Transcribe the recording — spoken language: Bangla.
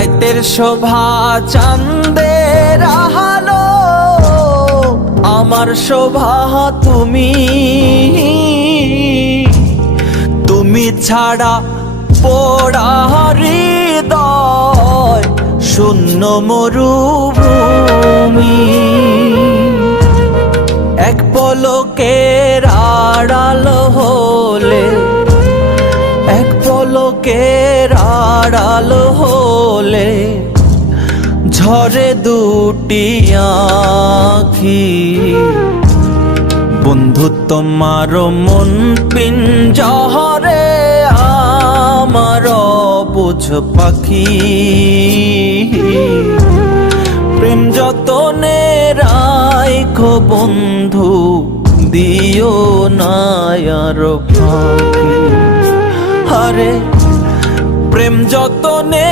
রাইতের শোভা চাঁদের আলো, আমার শোভা তুমি। তুমি ছাড়া পোড়া হৃদয় শূন্য মরুভূমি। এক পলকের আড়াল হলে, এক পলকের আড়াল হলে ঝরে দুটি আঁখি। বন্ধু তোমার মন পিঞ্জরে আমার বুঝ পাখি। প্রেম যতনে রাখো বন্ধু, দিও না আর ফাঁকি। আরে প্রেম যতনে